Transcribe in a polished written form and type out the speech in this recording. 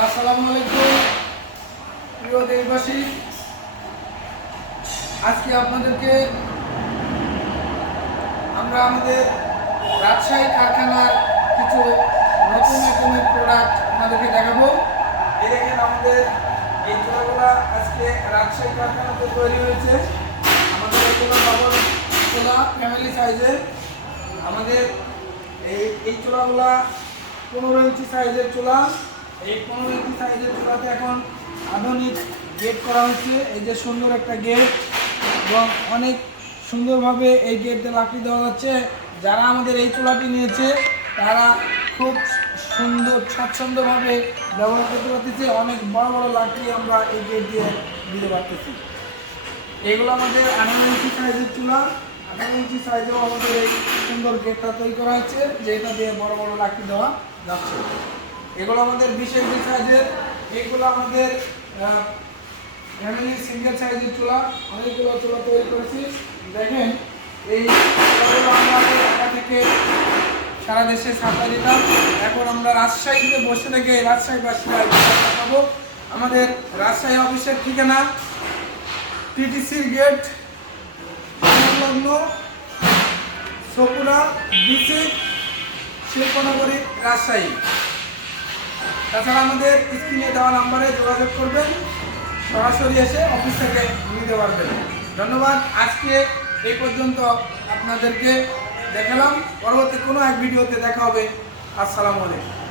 আসসালামু আলাইকুম প্রিয় দেশবাসী, আজকে আপনাদেরকে আমরা আমাদের রাজশাহী কারখানার কিছু নতুন রকমের প্রোডাক্ট আপনাদেরকে দেখাবো। এই দেখেন আমাদের এই চোলাগুলা আজকে রাজশাহী কারখানাতে তৈরি হয়েছে। আমাদের এগুলো ডবল চোলা ফ্যামিলি সাইজের। আমাদের এই চোলাগুলা 15 ইঞ্চি সাইজের চোলা। এই 15 ইঞ্চি সাইজের চুলাতে এখন আধুনিক গেট করা হচ্ছে। এই যে সুন্দর একটা গেট এবং অনেক সুন্দরভাবে এই গেটে লাকড়ি দেওয়া যাচ্ছে। যারা আমাদের এই চুলাটি নিয়েছে তারা খুব সুন্দর স্বাচ্ছন্দ্যভাবে ব্যবহার করতে পারতেছে। অনেক বড় বড় লাকড়ি আমরা এই গেট দিয়ে দিতে পারতেছি। এগুলো আমাদের 18 ইঞ্চি সাইজের চুলা। 18 ইঞ্চি সাইজেও আমাদের এই সুন্দর গেটটা তৈরি করা হচ্ছে, যেটা দিয়ে বড় বড় লাকড়ি দেওয়া যাচ্ছে। এগুলো আমাদের 20 ইঞ্চি সাইজের। এইগুলো আমাদের ফ্যামিলি সিঙ্গেল সাইজের চুলা। অনেকগুলো চুলা তৈরি করেছি। দেখেন এই চুলাগুলো আমরা ঢাকা থেকে সারা দেশে সাপ্লাই দিতাম। এখন আমরা রাজশাহীতে বসে থেকে রাজশাহীবাসীরা দেখাবো। আমাদের রাজশাহী অফিসের ঠিকানা টিটিসির গেট সংলগ্ন সপুরা বিসি শিল্পনগরী রাজশাহী। তাছাড়া আমাদের স্ক্রিনে দেওয়া নাম্বারে যোগাযোগ করবেন, সরাসরি এসে অফিস থেকে নিতে পারবেন। ধন্যবাদ। আজকে এই পর্যন্ত আপনাদেরকে দেখালাম। পরবর্তী কোনো এক ভিডিওতে দেখা হবে। আসসালামু আলাইকুম।